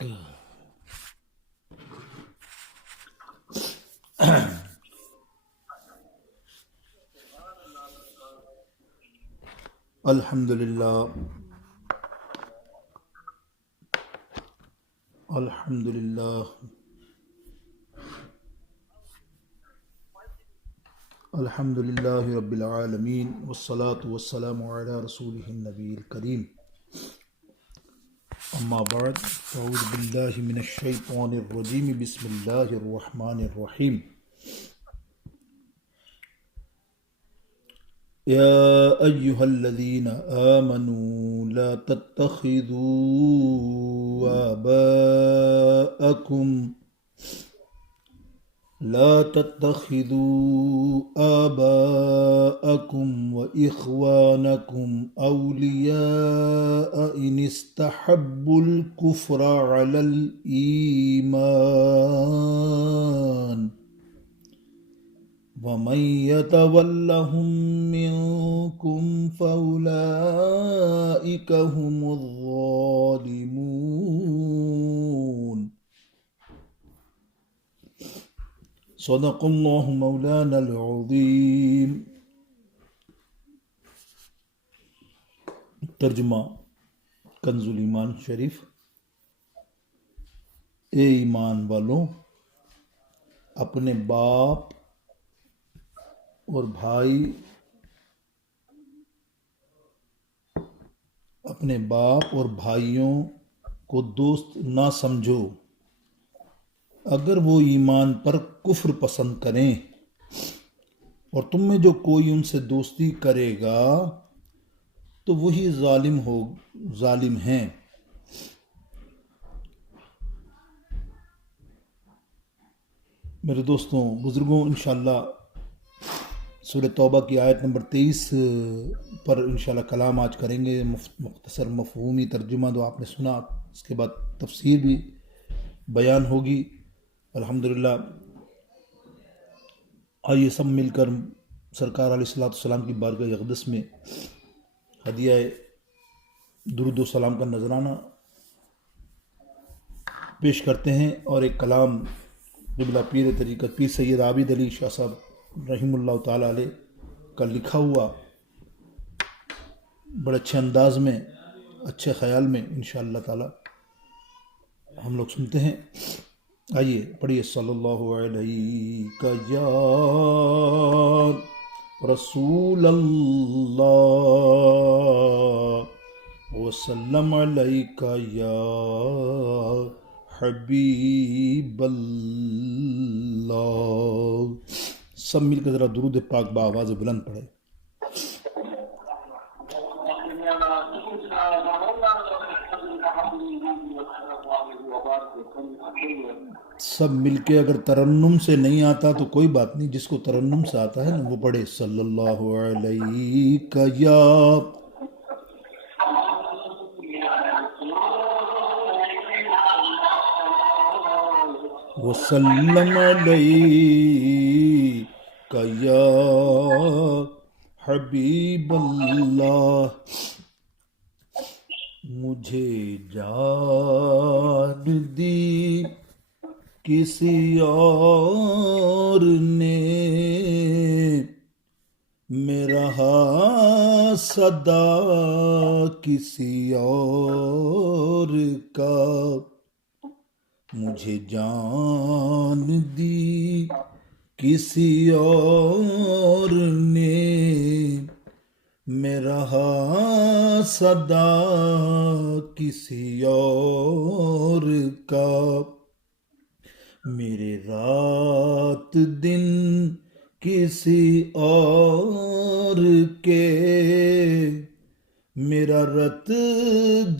الحمد للہ الحمد للہ الحمد للہ رب العالمین والصلاة والسلام علی رسولہ النبی الکریم اما بعد اعوذ باللہ من الشیطان الرجیم بسم اللہ الرحمن الرحیم يا أيها الذين آمنوا لا تتخذوا آباءكم وإخوانكم أولياء إن استحبوا الكفر على الإيمان ومن يتولهم منكم فأولئك هم الظالمون صدق اللہ مولانا العظیم۔ ترجمہ کنز الایمان شریف۔ اے ایمان والوں، اپنے باپ اور بھائیوں کو دوست نہ سمجھو اگر وہ ایمان پر کفر پسند کریں، اور تم میں جو کوئی ان سے دوستی کرے گا تو وہی ظالم ہیں۔ میرے دوستوں، بزرگوں، انشاءاللہ سورہ توبہ کی آیت نمبر 23 پر انشاءاللہ کلام آج کریں گے۔ مختصر مفہومی ترجمہ جو آپ نے سنا، اس کے بعد تفسیر بھی بیان ہوگی الحمدللہ۔ آئیے سب مل کر سرکار علیہ السلام کی بارگاہ اقدس میں ہدیہ درود و سلام کا نذرانہ پیش کرتے ہیں، اور ایک کلام قبلہ پیر طریقت پیر سید عابد علی شاہ صاحب رحمہ اللہ تعالیٰ علیہ کا لکھا ہوا بڑے اچھے انداز میں، اچھے خیال میں انشاءاللہ تعالیٰ ہم لوگ سنتے ہیں۔ آئیے پڑھیے۔ صلی اللہ علیہ یا رسول اللہ وسلم علیہ یا حبیب اللہ۔ سب مل کے ذرا درود پاک بآواز بلند پڑھے۔ سب مل کے، اگر ترنم سے نہیں آتا تو کوئی بات نہیں، جس کو ترنم سے آتا ہے نا وہ پڑھے۔ صلی اللہ علیہ یا وسلم علیہ یا حبیب اللہ۔ مجھے جان دی کسی اور نے، میں رہا صدا کسی اور کا۔ مجھے جان دی کسی اور نے، میں رہا صدا کسی اور کا۔ میرے رات دن کسی اور کے، میرا رت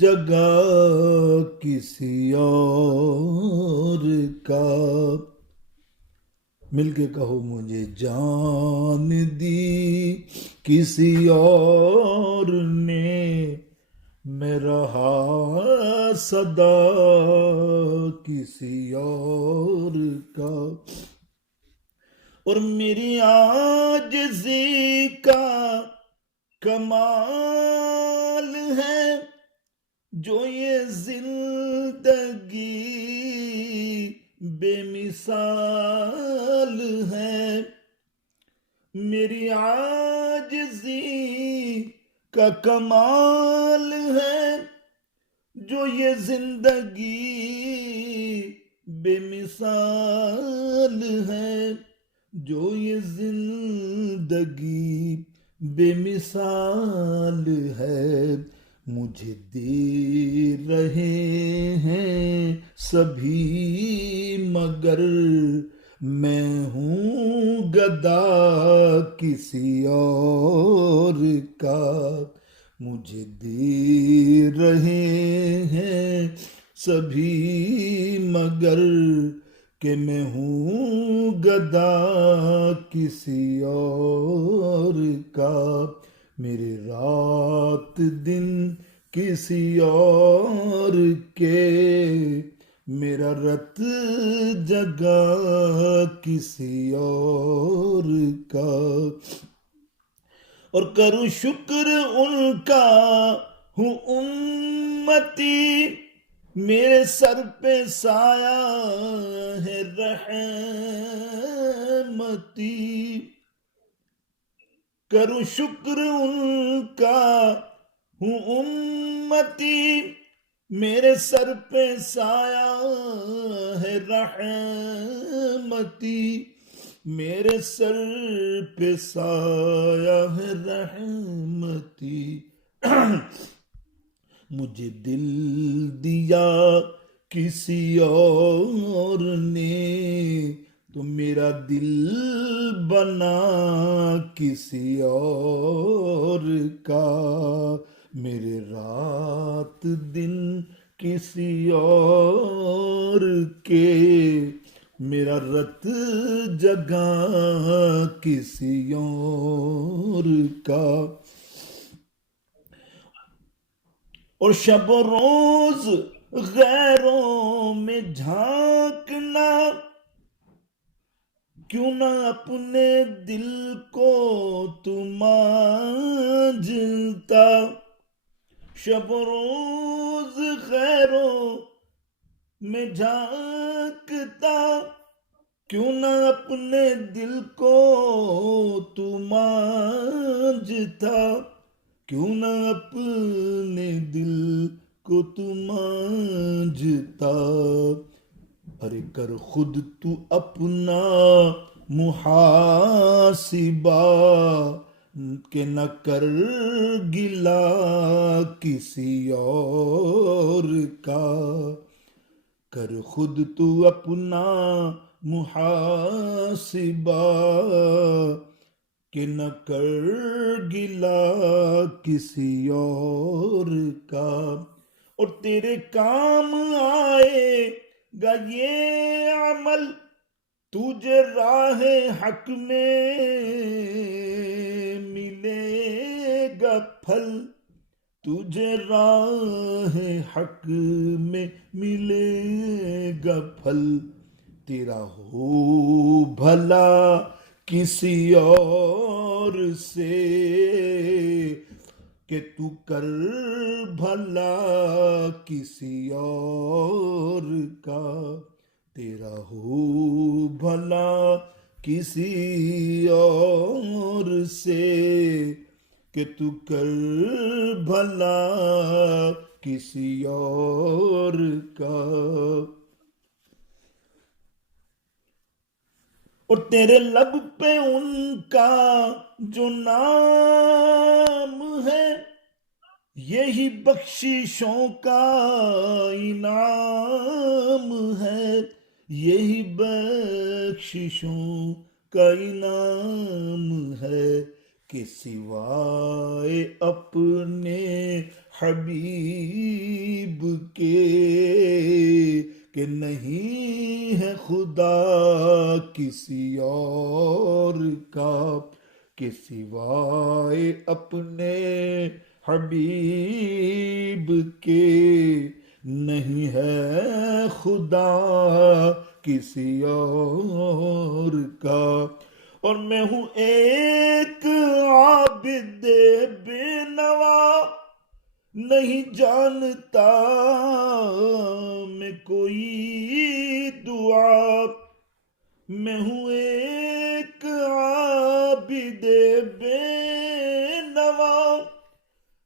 جگا کسی اور کا۔ مل کے کہو، مجھے جان دی کسی اور نے، میں رہا صدا کسی اور کا۔ اور میری عاجزی کا کمال ہے، جو یہ زندگی بے مثال ہے، میری عاجزی کا کمال ہے، جو یہ زندگی بے مثال ہے، جو یہ زندگی بے مثال ہے، مجھے دے رہے ہیں سبھی مگر میں ہوں گدا کسی اور کا، مجھے دے رہے ہیں سبھی مگر کہ میں ہوں گدا کسی اور کا، میرے رات دن کسی اور کے، میرا رت جگا کسی اور کا، اور کروں شکر ان کا ہوں امتی، میرے سر پہ سایہ ہے رحمتی، کروں شکر ان کا ہوں امتی، میرے سر پہ سایہ ہے رحمتی، میرے سر پہ سایہ ہے رحمتی، مجھے دل دیا کسی اور نے تو میرا دل بنا کسی اور کا، میرے رات دن کسی اور کے، میرا رت جگا کسی اور کا، اور شب و روز غیروں میں جھانکنا، کیوں نہ اپنے دل کو تو مانجتا، شب و روز غیروں میں جھانکتا، کیوں نہ اپنے دل کو تو مانجتا، کیوں نہ اپنے دل کو تو مانجتا، ارے کر خود تو اپنا محاسبہ کہ نہ کر گلا کسی اور کا، کر خود تو اپنا محاسبہ کہ نہ کر گلا کسی اور کا، اور تیرے کام آئے گا یہ عمل، تجھے راہ حق میں ملے گا پھل، تجھے راہ حق میں ملے گا پھل، تیرا ہو بھلا کسی اور سے کہ تو کر بھلا کسی اور کا، تیرا ہو بھلا کسی اور سے کہ تو کر بھلا کسی اور کا، اور تیرے لب پہ ان کا جو نام ہے، یہی بخششوں کا انعام ہے، یہی بخششوں کا انعام ہے، کہ سوائے اپنے حبیب کے کہ نہیں ہے خدا کسی اور کا، کہ سوائے اپنے حبیب کے نہیں ہے خدا کسی اور کا، اور میں ہوں ایک عابد بے نوا، نہیں جانتا میں کوئی دعا، میں ہوں ایک عابد بے نوا،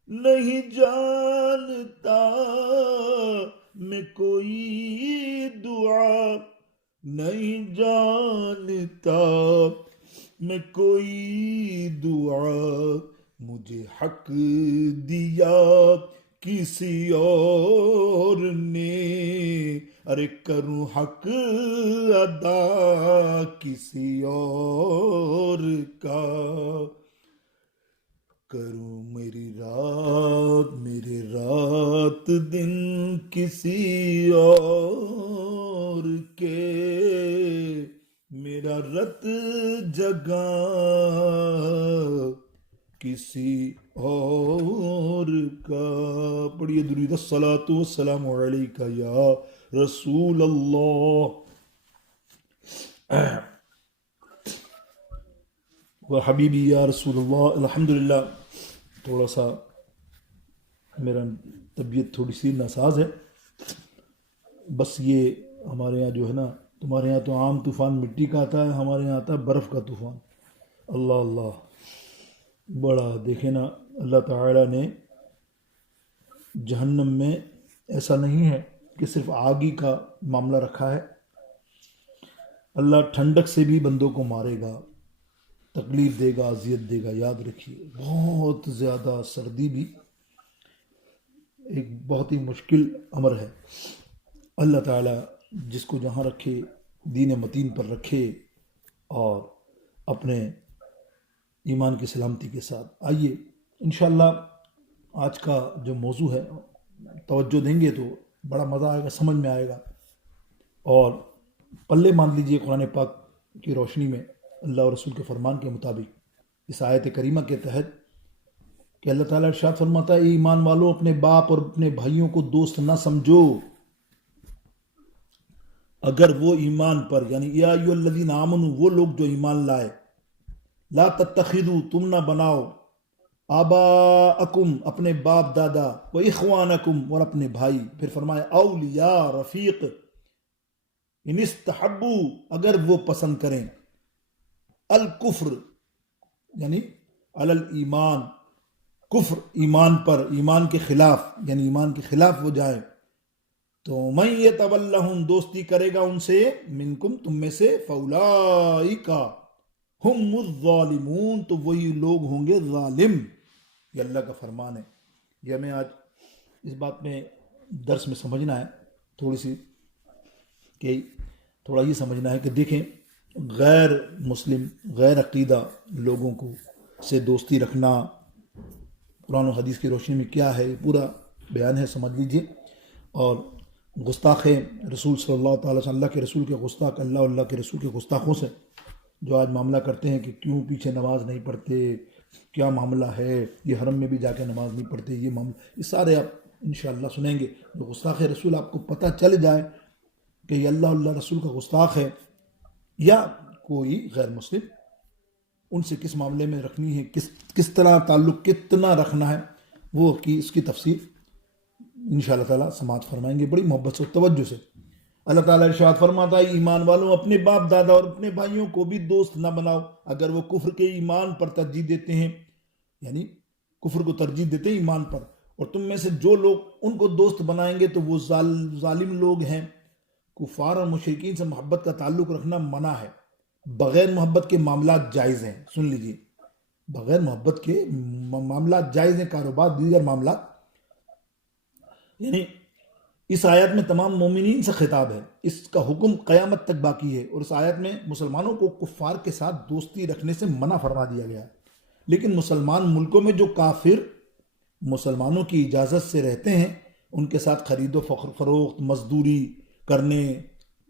نہیں جانتا میں کوئی دعا، نہیں جانتا میں کوئی دعا، مجھے حق دیا کسی اور نے، ارے کروں حق ادا کسی اور کا، کروں میرے رات دن کسی اور کے، میرا رت جگا کسی اور کا۔ پڑھیے درود الصلاۃ والسلام علیک یا رسول اللہ و حبیبی یا رسول اللہ۔ الحمدللہ تھوڑا سا میرا طبیعت تھوڑی سی ناساز ہے، بس یہ ہمارے یہاں جو ہے نا، تمہارے یہاں تو عام طوفان مٹی کا آتا ہے، ہمارے یہاں آتا ہے برف کا طوفان۔ اللہ اللہ، بڑا دیکھیں نا، اللہ تعالی نے جہنم میں ایسا نہیں ہے کہ صرف آگ ہی کا معاملہ رکھا ہے، اللہ ٹھنڈک سے بھی بندوں کو مارے گا، تکلیف دے گا، اذیت دے گا۔ یاد رکھیے، بہت زیادہ سردی بھی ایک بہت ہی مشکل امر ہے۔ اللہ تعالیٰ جس کو جہاں رکھے دین متین پر رکھے اور اپنے ایمان کی سلامتی کے ساتھ۔ آئیے انشاءاللہ آج کا جو موضوع ہے، توجہ دیں گے تو بڑا مزہ آئے گا، سمجھ میں آئے گا، اور پلے مان لیجئے قرآن پاک کی روشنی میں اللہ اور رسول کے فرمان کے مطابق اس آیت کریمہ کے تحت کہ اللہ تعالیٰ ارشاد فرماتا ہے، اے ایمان والو اپنے باپ اور اپنے بھائیوں کو دوست نہ سمجھو اگر وہ ایمان پر، یعنی یا ایھا الذین آمنوا، وہ لوگ جو ایمان لائے، لا تتخذوا، تم نہ بناؤ، آباءکم، اپنے باپ دادا، و اخوانکم، اور اپنے بھائی، پھر فرمایا اولیاء، رفیق، ان استحبوا، اگر وہ پسند کریں، الکفر یعنی علی الایمان، کفر ایمان پر، ایمان کے خلاف، یعنی ایمان کے خلاف وہ جائے، تو من یتولہم، دوستی کرے گا ان سے، منکم، تم میں سے، فاولئک ہم الظالمون، تو وہی لوگ ہوں گے ظالم۔ یہ اللہ کا فرمان ہے۔ یہ ہمیں آج اس بات میں درس میں سمجھنا ہے تھوڑی سی، کہ تھوڑا یہ سمجھنا ہے کہ دیکھیں، غیر مسلم، غیر عقیدہ لوگوں کو سے دوستی رکھنا قرآن و حدیث کی روشنی میں کیا ہے، یہ پورا بیان ہے، سمجھ لیجئے۔ اور گستاخ رسول صلی اللہ تعالیٰ وسلم، اللہ کے رسول کے گستاخ، اللہ اور اللہ کے رسول کے گستاخوں سے جو آج معاملہ کرتے ہیں کہ کیوں پیچھے نماز نہیں پڑھتے، کیا معاملہ ہے، یہ حرم میں بھی جا کے نماز نہیں پڑھتے، یہ معاملہ، یہ سارے آپ انشاءاللہ سنیں گے۔ جو گستاخ رسول آپ کو پتہ چل جائے کہ یہ اللہ اللہ رسول کا گستاخ ہے یا کوئی غیر مسلم، ان سے کس معاملے میں رکھنی ہے، کس طرح تعلق کتنا رکھنا ہے، وہ کی اس کی تفصیل انشاءاللہ تعالیٰ سماعت فرمائیں گے بڑی محبت سے، توجہ سے۔ اللہ تعالیٰ ارشاد فرماتا ہے، ایمان والوں اپنے باپ دادا اور اپنے بھائیوں کو بھی دوست نہ بناؤ اگر وہ کفر کے ایمان پر ترجیح دیتے ہیں، یعنی کفر کو ترجیح دیتے ہیں ایمان پر، اور تم میں سے جو لوگ ان کو دوست بنائیں گے تو وہ ظالم لوگ ہیں۔ کفار اور مشرکین سے محبت کا تعلق رکھنا منع ہے، بغیر محبت کے معاملات جائز ہیں۔ سن لیجئے، بغیر محبت کے معاملات جائز ہیں، کاروبار، دیگر معاملات، یعنی اس آیت میں تمام مومنین سے خطاب ہے، اس کا حکم قیامت تک باقی ہے، اور اس آیت میں مسلمانوں کو کفار کے ساتھ دوستی رکھنے سے منع فرما دیا گیا ہے۔ لیکن مسلمان ملکوں میں جو کافر مسلمانوں کی اجازت سے رہتے ہیں، ان کے ساتھ خرید و فروخت، مزدوری کرنے،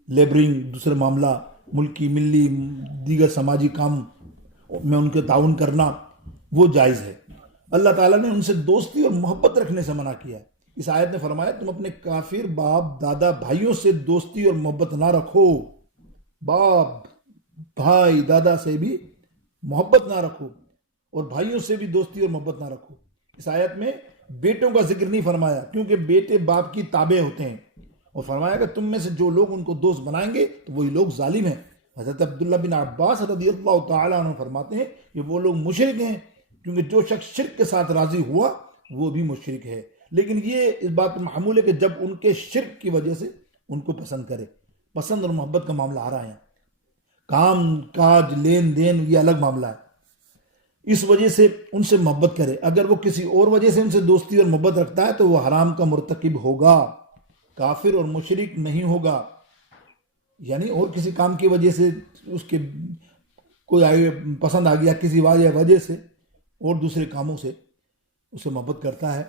لیبرنگ، دوسرے معاملہ، ملکی ملی دیگر سماجی کام میں ان کے تعاون کرنا، وہ جائز ہے۔ اللہ تعالیٰ نے ان سے دوستی اور محبت رکھنے سے منع کیا ہے۔ اس آیت نے فرمایا تم اپنے کافر باپ دادا بھائیوں سے دوستی اور محبت نہ رکھو، باپ بھائی دادا سے بھی محبت نہ رکھو، اور بھائیوں سے بھی دوستی اور محبت نہ رکھو۔ اس آیت میں بیٹوں کا ذکر نہیں فرمایا کیونکہ بیٹے باپ کی تابع ہوتے ہیں، اور فرمایا کہ تم میں سے جو لوگ ان کو دوست بنائیں گے تو وہی لوگ ظالم ہیں۔ حضرت عبداللہ بن عباس رضی اللہ تعالیٰ عنہ فرماتے ہیں کہ وہ لوگ مشرک ہیں، کیونکہ جو شخص شرک کے ساتھ راضی ہوا وہ بھی مشرک ہے۔ لیکن یہ اس بات پر محمول ہے کہ جب ان کے شرک کی وجہ سے ان کو پسند کرے، پسند اور محبت کا معاملہ آ رہا ہے، کام کاج لین دین یہ الگ معاملہ ہے، اس وجہ سے ان سے محبت کرے۔ اگر وہ کسی اور وجہ سے ان سے دوستی اور محبت رکھتا ہے تو وہ حرام کا مرتکب ہوگا، کافر اور مشرک نہیں ہوگا۔ یعنی اور کسی کام کی وجہ سے اس کے کوئی پسند آ گیا کسی وجہ سے اور دوسرے کاموں سے اسے محبت کرتا ہے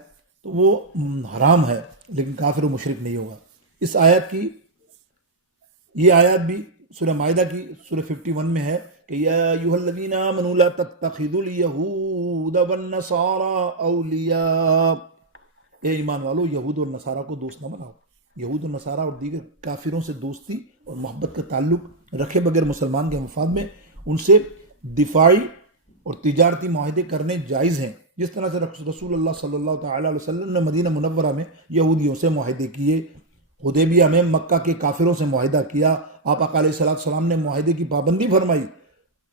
تو وہ حرام ہے، لیکن کافر و مشرک نہیں ہوگا۔ اس آیت کی یہ آیت بھی سورہ مائدہ کی سورہ 51 میں ہے کہ یا ایھا الذین آمنوا لا تتخذوا اليہود والنصارى اولیاء، اے ایمان والو یہود اور نصارہ کو دوست نہ بناؤ۔ یہود اور نصارہ اور دیگر کافروں سے دوستی اور محبت کا تعلق رکھے بغیر مسلمان کے مفاد میں ان سے دفاعی اور تجارتی معاہدے کرنے جائز ہیں، جس طرح سے رسول اللہ صلی اللہ تعالیٰ علیہ وسلم نے مدینہ منورہ میں یہودیوں سے معاہدے کیے، حدیبیہ میں مکہ کے کافروں سے معاہدہ کیا، آپ آقا علیہ السلام نے معاہدے کی پابندی فرمائی،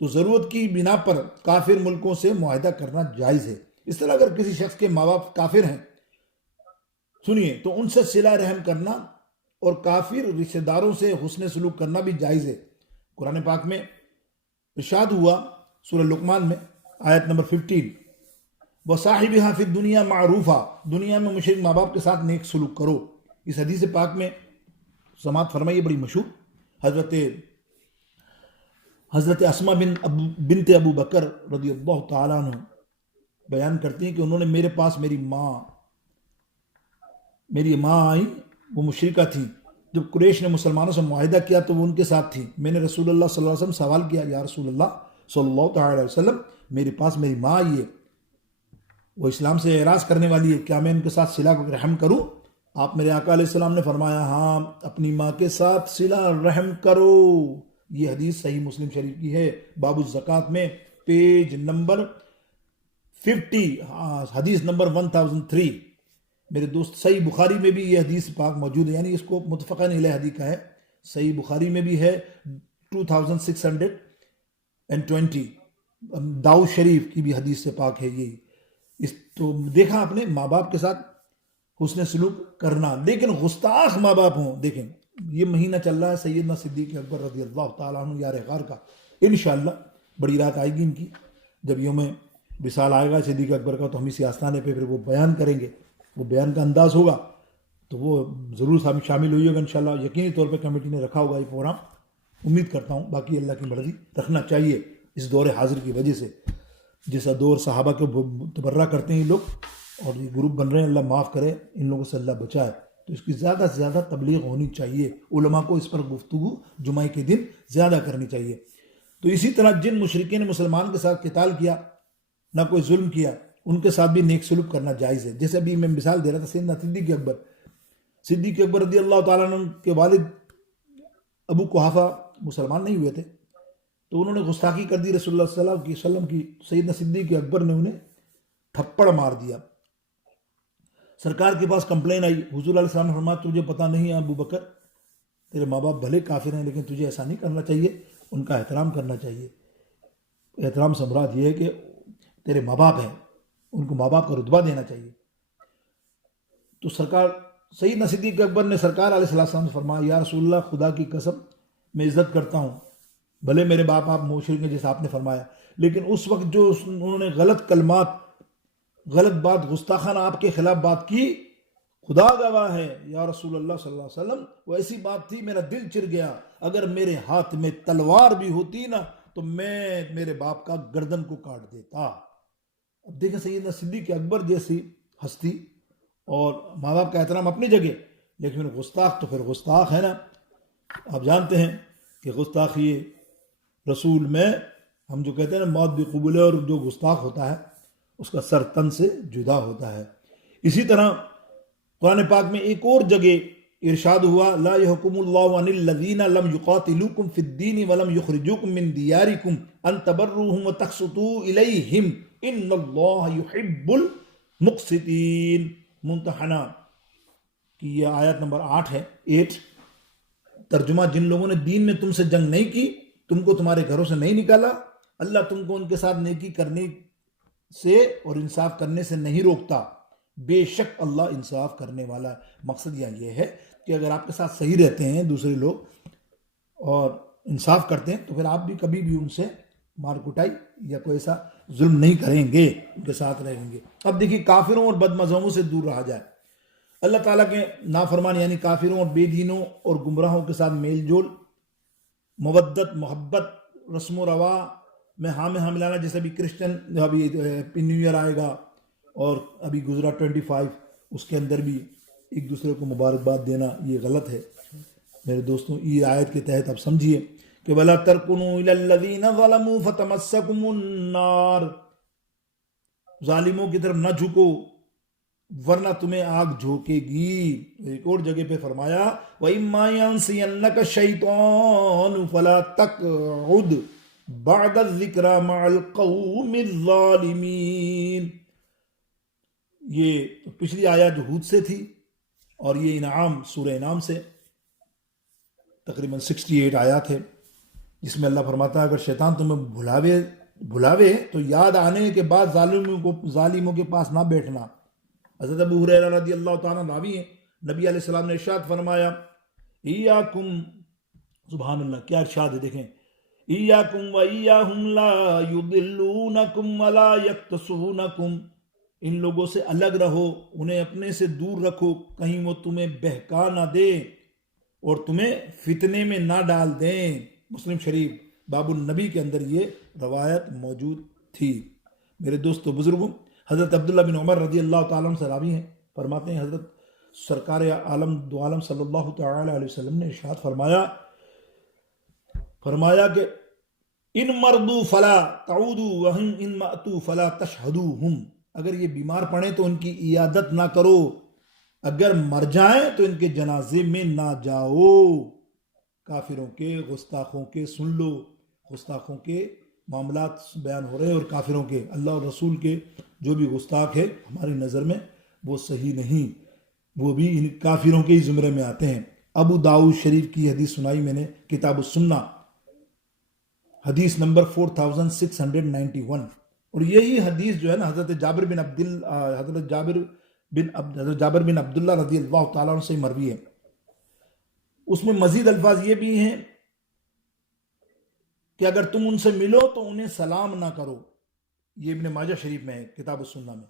تو ضرورت کی بنا پر کافر ملکوں سے معاہدہ کرنا جائز ہے۔ اس طرح اگر کسی شخص کے ماں باپ کافر ہیں سنیے تو ان سے صلہ رحم کرنا اور کافر رشتہ داروں سے حسن سلوک کرنا بھی جائز ہے۔ قرآن پاک میں ارشاد ہوا سورہ لقمان میں آیت نمبر 15 وَصَاحِبِهَا فِي الدُّنْيَا مَعْرُوفًا، دنیا میں مشرک ماں باپ کے ساتھ نیک سلوک کرو۔ اس حدیث پاک میں سماعت فرمائیے بڑی مشہور، حضرت اسماء بنت ابو بکر رضی اللہ تعالیٰ عنہ بیان کرتی ہیں کہ انہوں نے میرے پاس میری ماں آئی، وہ مشرکہ تھی۔ جب قریش نے مسلمانوں سے معاہدہ کیا تو وہ ان کے ساتھ تھی۔ میں نے رسول اللہ صلی اللہ علیہ وسلم سوال کیا، یا رسول اللہ صلی اللہ تعالیٰ علیہ وسلم میرے پاس میری ماں آئی ہے، وہ اسلام سے اعراض کرنے والی ہے، کیا میں ان کے ساتھ صلہ رحم کروں؟ آپ میرے آقا علیہ السلام نے فرمایا ہاں، اپنی ماں کے ساتھ صلہ رحم کرو۔ یہ حدیث صحیح مسلم شریف کی ہے، باب الزکوٰۃ میں پیج نمبر 50 حدیث نمبر 1003۔ میرے دوست صحیح بخاری میں بھی یہ حدیث پاک موجود ہے، یعنی اس کو متفقہ علیہ حدیث کا ہے، صحیح بخاری میں بھی ہے 2620، داؤد شریف کی بھی حدیث سے پاک ہے یہ۔ تو دیکھا آپ نے ماں باپ کے ساتھ حسن سلوک کرنا، لیکن گستاخ ماں باپ ہوں۔ دیکھیں یہ مہینہ چل رہا ہے سیدنا صدیق اکبر رضی اللہ تعالیٰ عنہ یار غار کا، انشاءاللہ بڑی رات آئے گی ان کی، جب یوم وصال آئے گا صدیق اکبر کا تو ہم اسی آستانے پہ پھر وہ بیان کریں گے، وہ بیان کا انداز ہوگا تو وہ ضرور شامل ہوئیے گا انشاءاللہ۔ یقینی طور پہ کمیٹی نے رکھا ہوگا یہ پروگرام، امید کرتا ہوں، باقی اللہ کی مرضی، رکھنا چاہیے اس دور حاضر کی وجہ سے، جیسا دور صحابہ کے تبرہ کرتے ہیں یہ لوگ اور یہ گروپ بن رہے ہیں، اللہ معاف کرے، ان لوگوں سے اللہ بچائے، تو اس کی زیادہ سے زیادہ تبلیغ ہونی چاہیے، علماء کو اس پر گفتگو جمعہ کے دن زیادہ کرنی چاہیے۔ تو اسی طرح جن مشرکین نے مسلمان کے ساتھ قتال کیا، نہ کوئی ظلم کیا، ان کے ساتھ بھی نیک سلوک کرنا جائز ہے۔ جیسے ابھی میں مثال دے رہا تھا سیدنا صدیق اکبر رضی اللہ تعالیٰ عنہ کے والد ابو قحافہ مسلمان نہیں ہوئے تھے، تو انہوں نے گستاخی کر دی رسول اللہ صلی اللہ علیہ وسلم کی، سیدنا صدیق اکبر نے انہیں تھپڑ مار دیا۔ سرکار کے پاس کمپلین آئی، حضور علیہ السلام نے فرمایا تجھے پتہ نہیں ہے ابو بکر، تیرے ماں باپ بھلے کافر ہیں لیکن تجھے ایسا نہیں کرنا چاہیے، ان کا احترام کرنا چاہیے۔ احترام سے مراد یہ ہے کہ تیرے ماں باپ ہیں، ان کو ماں باپ کا رتبہ دینا چاہیے۔ تو سرکار سیدنا صدیق اکبر نے سرکار علیہ السلام سے فرمایا یا رسول اللہ خدا کی قسم میں عزت کرتا ہوں، بھلے میرے باپ آپ مشرک ہیں جیسا آپ نے فرمایا، لیکن اس وقت جو انہوں نے غلط کلمات، غلط بات، گستاخانہ آپ کے خلاف بات کی، خدا گواہ ہے یا رسول اللہ صلی اللہ علیہ وسلم، وہ ایسی بات تھی میرا دل چر گیا، اگر میرے ہاتھ میں تلوار بھی ہوتی نا تو میں میرے باپ کا گردن کو کاٹ دیتا۔ اب دیکھیں سیدنا صدیق اکبر جیسی ہستی اور ماں باپ کا احترام اپنی جگہ، لیکن گستاخ تو پھر گستاخ ہے نا۔ آپ جانتے ہیں کہ گستاخی رسول میں ہم جو کہتے ہیں نا موت بھی قبول ہے، اور جو گستاخ ہوتا ہے اس کا سر تن سے جدا ہوتا ہے۔ اسی طرح قرآن پاک میں ایک اور جگہ ارشاد ہوا لا يحكم الله عن الذين لم يقاتلوكم في الدين ولم يخرجوكم من دياركم ان تبروهم وتقسطوا اليهم ان الله يحب مقسطین. ممتحنہ کی یہ آیت نمبر 8 ہے. 8 ترجمہ: جن لوگوں نے دین میں تم سے جنگ نہیں کی، تم کو تمہارے گھروں سے نہیں نکالا، اللہ تم کو ان کے ساتھ نیکی کرنے سے اور انصاف کرنے سے نہیں روکتا، بے شک اللہ انصاف کرنے والا ہے. مقصد یہ ہے کہ اگر آپ کے ساتھ صحیح رہتے ہیں دوسرے لوگ اور انصاف کرتے ہیں تو پھر آپ بھی کبھی بھی ان سے مار کٹائی یا کوئی ایسا ظلم نہیں کریں گے، ان کے ساتھ رہیں گے. اب دیکھیے کافروں اور بد مذہبوں سے دور رہا جائے. اللہ تعالیٰ کے نافرمان یعنی کافروں اور بے دینوں اور گمراہوں کے ساتھ میل جول، مودت، محبت، رسم و روا میں ہاں میں ہاں ملانا. جیسے ابھی کرسچن ابھی ہیپی نیو ایئر آئے گا اور ابھی گزرا 25، اس کے اندر بھی ایک دوسرے کو مبارکباد دینا یہ غلط ہے. میرے دوستوں یہ آیت کے تحت آپ سمجھیے کہ وَلَا تَرْكُنُوا إِلَى الَّذِينَ ظَلَمُوا فَتَمَسَّكُمُ النَّارُ، ظالموں کی طرف نہ جھکو ورنہ تمہیں آگ جھونکے گی. ایک اور جگہ پہ فرمایا وَإِمَّا يَنْسِيَنَّكَ الشَّيْطَانُ فَلَا تَقْعُدْ بَعْدَ الذِّكْرَى مَعَ الْقَوْمِ الظَّالِمِينَ. یہ پچھلی آیات جو ہود سے تھی اور یہ انعام سورہ انعام سے تقریباً 68 آیات ہے، جس میں اللہ فرماتا ہے اگر شیطان تمہیں بھلاوے تو یاد آنے کے بعد ظالموں کے پاس نہ بیٹھنا. حضرت ابو ہریرہ رضی اللہ تعالیٰ راوی ہیں، نبی علیہ السلام نے ارشاد فرمایا ایاکم، سبحان اللہ کیا ارشاد ہے دیکھیں، ایاکم و ایاہم لا یضلونکم ولا یکتسونکم، ان لوگوں سے الگ رہو، انہیں اپنے سے دور رکھو، کہیں وہ تمہیں بہکا نہ دے اور تمہیں فتنے میں نہ ڈال دیں. مسلم شریف باب النبی کے اندر یہ روایت موجود تھی. میرے دوستو بزرگوں، حضرت عبداللہ بن عمر رضی اللہ تعالیٰ عنہ سے راوی ہیں، فرماتے ہیں حضرت سرکار عالم دو عالم صلی اللہ تعالی علیہ وسلم نے ارشاد فرمایا کہ ان مردو فلا تعودو وہم ان ماتو فلا تشہدوہم، اگر یہ بیمار پڑیں تو ان کی عیادت نہ کرو، اگر مر جائیں تو ان کے جنازے میں نہ جاؤ. کافروں کے گستاخوں کے سن لو، گستاخوں کے معاملات بیان ہو رہے ہیں اور کافروں کے، اللہ اور رسول کے جو بھی گستاخ ہے ہماری نظر میں وہ صحیح نہیں، وہ بھی ان کافروں کے ہی زمرے میں آتے ہیں. ابو داؤد شریف کی حدیث سنائی میں نے، کتاب السنہ، حدیث نمبر 4691، اور یہی حدیث جو ہے نا حضرت جابر بن عبداللہ رضی اللہ تعالیٰ عنہ سے مروی ہے. اس میں مزید الفاظ یہ بھی ہیں کہ اگر تم ان سے ملو تو انہیں سلام نہ کرو. یہ ابن ماجہ شریف میں ہے کتاب السنہ میں.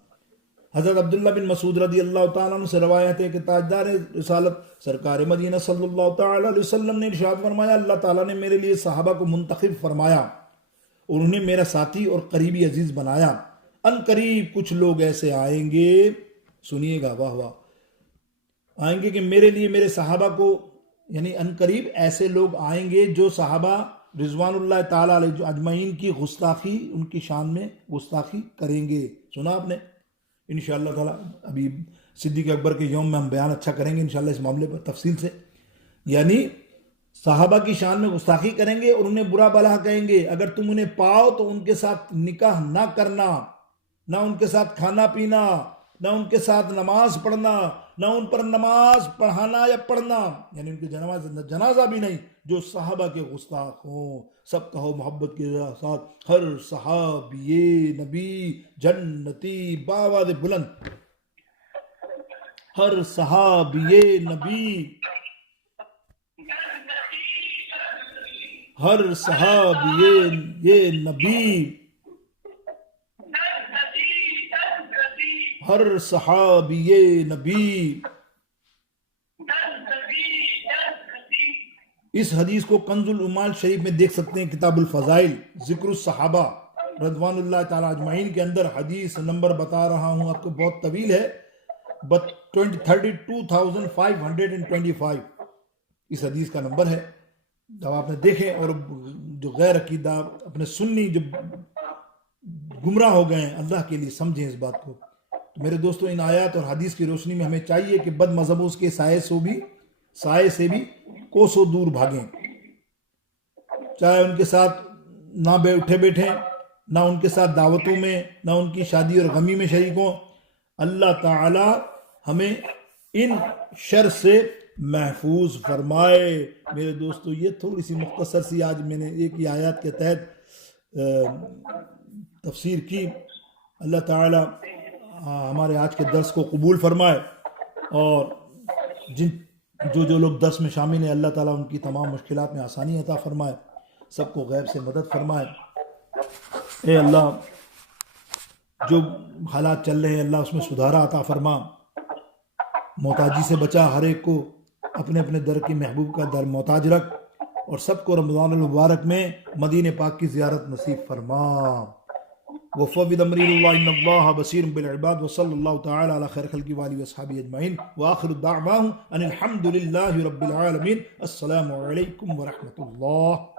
حضرت عبداللہ بن مسعود رضی اللہ تعالیٰ عنہ سے روایت ہے کہ تاجدار رسالت سرکار مدینہ صلی اللہ تعالیٰ علیہ وسلم نے ارشاد فرمایا اللہ تعالیٰ نے میرے لیے صحابہ کو منتخب فرمایا اور انہیں میرا ساتھی اور قریبی عزیز بنایا. ان قریب کچھ لوگ ایسے آئیں گے، سنیے گا، واہ واہ، آئیں گے کہ میرے لیے میرے صحابہ کو، یعنی ان قریب ایسے لوگ آئیں گے جو صحابہ رضوان اللہ تعالیٰ علیہ اجمعین کی گستاخی، ان کی شان میں گستاخی کریں گے. سنا آپ نے؟ انشاءاللہ تعالیٰ ابھی صدیق اکبر کے یوم میں ہم بیان اچھا کریں گے انشاءاللہ اس معاملے پر تفصیل سے. یعنی صحابہ کی شان میں گستاخی کریں گے اور انہیں برا بھلا کہیں گے. اگر تم انہیں پاؤ تو ان کے ساتھ نکاح نہ کرنا، نہ ان کے ساتھ کھانا پینا، نہ ان کے ساتھ نماز پڑھنا، نہ ان پر نماز پڑھانا یا پڑھنا، یعنی ان کے جنازہ بھی نہیں جو صحابہ کے گستاخ ہوں. سب کہو محبت کے ساتھ ہر صحابی نبی جنتی باواز بلند، ہر صحابی نبی، ہر صحابی نبی، ہر صحابی نبی. اس حدیث کو کنز العمال شریف میں دیکھ سکتے ہیں، کتاب الفضائل ذکر الصحابہ رضوان اللہ تعالیٰ اجمعین کے اندر. حدیث نمبر بتا رہا ہوں آپ کو، بہت طویل ہے، 32,525 اس حدیث کا نمبر ہے. جب آپ نے دیکھیں اور جو غیر عقیدہ اپنے سنی جو گمراہ ہو گئے ہیں، اللہ کے لیے سمجھیں اس بات کو. تو میرے دوستو ان آیات اور حدیث کی روشنی میں ہمیں چاہیے کہ بد مذہبوں کے سائے سے بھی کوسوں دور بھاگیں، چاہے ان کے ساتھ نہ اٹھے بیٹھیں، نہ ان کے ساتھ دعوتوں میں، نہ ان کی شادی اور غمی میں شریک ہوں. اللہ تعالی ہمیں ان شر سے محفوظ فرمائے۔ میرے دوستو یہ تھوڑی سی مختصر سی آج میں نے ایک ہی آیات کے تحت تفسیر کی۔ اللہ تعالی ہمارے آج کے درس کو قبول فرمائے، اور جو لوگ درس میں شامل ہیں اللہ تعالیٰ ان کی تمام مشکلات میں آسانی عطا فرمائے، سب کو غیب سے مدد فرمائے۔ اے اللہ جو حالات چل رہے ہیں اللہ اس میں سدھارا عطا فرما، محتاجی سے بچا، ہر ایک کو اپنے اپنے در کی محبوب کا در محتاج رکھ، اور سب کو رمضان المبارک میں مدینہ پاک کی زیارت نصیب فرما۔ وفوض امری اللہ ان اللہ بصیر بالعباد، وصلی اللہ تعالی علی خیر خلق وآلہ واصحابہ اجمعین، وآخر دعواہم ان الحمد للہ رب العالمین۔ السلام علیکم ورحمۃ اللہ۔